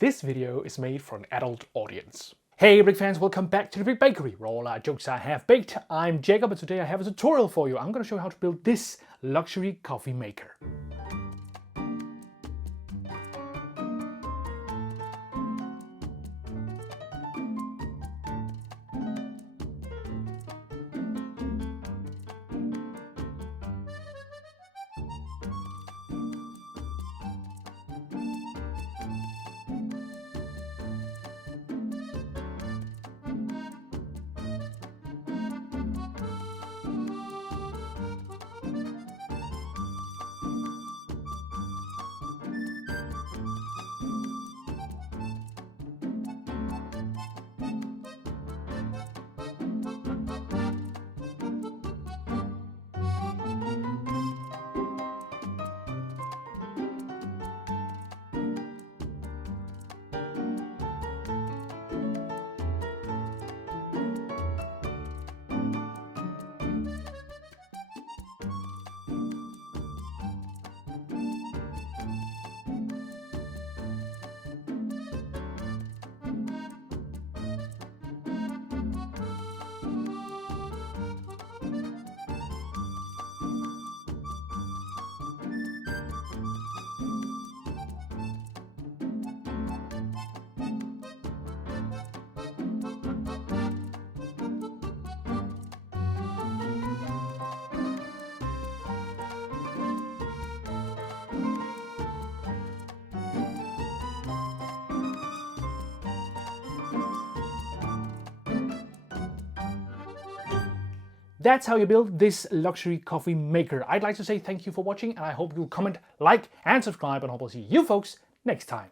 This video is made for an adult audience. Hey Brick fans, welcome back to the Brick Bakery, where all our jokes are half baked. I'm Jacob and today I have a tutorial for you. I'm going to show you how to build this luxury coffee maker. That's how you build this luxury coffee maker. I'd like to say thank you for watching and I hope you'll comment, like and subscribe and hope I'll see you folks next time.